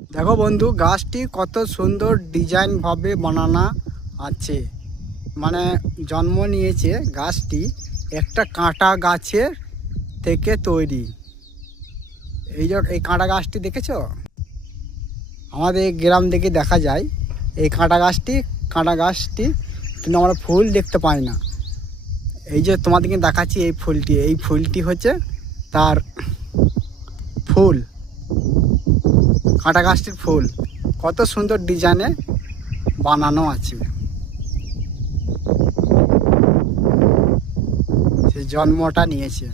দেখো বন্ধু, গাছটি কত সুন্দর ডিজাইন ভাবে বানানো আছে। মানে জন্ম নিয়েছে গাছটি একটা কাঁটা গাছের থেকে তৈরি। এই কাঁটা গাছটি দেখেছো? আমাদের গ্রাম থেকে দেখা যায় এই কাঁটা গাছটি কিন্তু আমরা ফুল দেখতে পাই না। এই যে তোমাদেরকে দেখাচ্ছি, এই ফুলটি হচ্ছে তার ফুল। কাঁটা গাছটির ফুল কত সুন্দর ডিজাইনে বানানো আছে। সে জন্মটা নিয়েছে।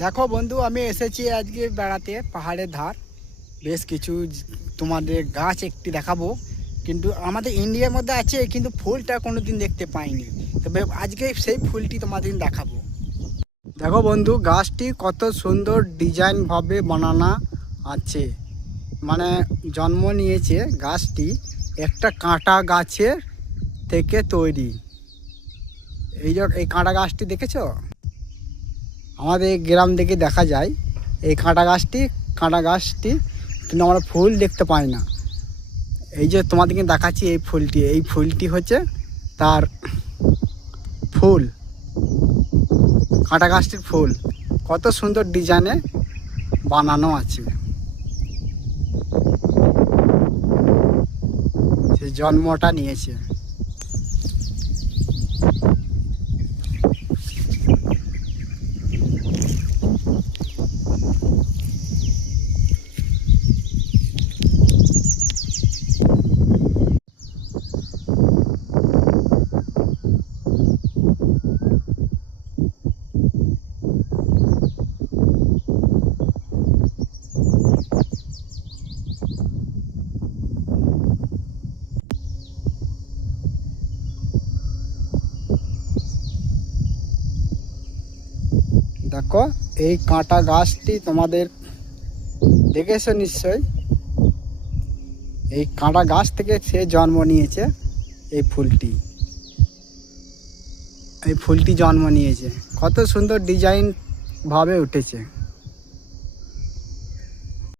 দেখো বন্ধু, আমি এসেছি আজকে বেড়াতে পাহাড়ের ধার। বেশ কিছু তোমাদের গাছ একটি দেখাবো, কিন্তু আমাদের ইন্ডিয়ার মধ্যে আছে, কিন্তু ফুলটা কোনোদিন দেখতে পাইনি। তবে আজকে সেই ফুলটি তোমাদের দেখাবো। দেখো বন্ধু, গাছটি কত সুন্দর ডিজাইন ভাবে বানানো আছে। মানে জন্ম নিয়েছে গাছটি একটা কাঁটা গাছের থেকে তৈরি। এই কাঁটা গাছটি দেখেছো? আমাদের গ্রাম থেকে দেখা যায় এই কাঁটা গাছটি কিন্তু আমরা ফুল দেখতে পাই না। এই যে তোমাদেরকে দেখাচ্ছি, এই ফুলটি হচ্ছে তার ফুল। কাঁটা গাছটির ফুল কত সুন্দর ডিজাইনে বানানো আছে। সে জন্মটা নিয়েছে। দেখো, এই কাঁটা গাছটি তোমাদের দেখেছো নিশ্চয়ই। এই কাঁটা গাছ থেকে সে জন্ম নিয়েছে। এই ফুলটি জন্ম নিয়েছে, কত সুন্দর ডিজাইন ভাবে উঠেছে।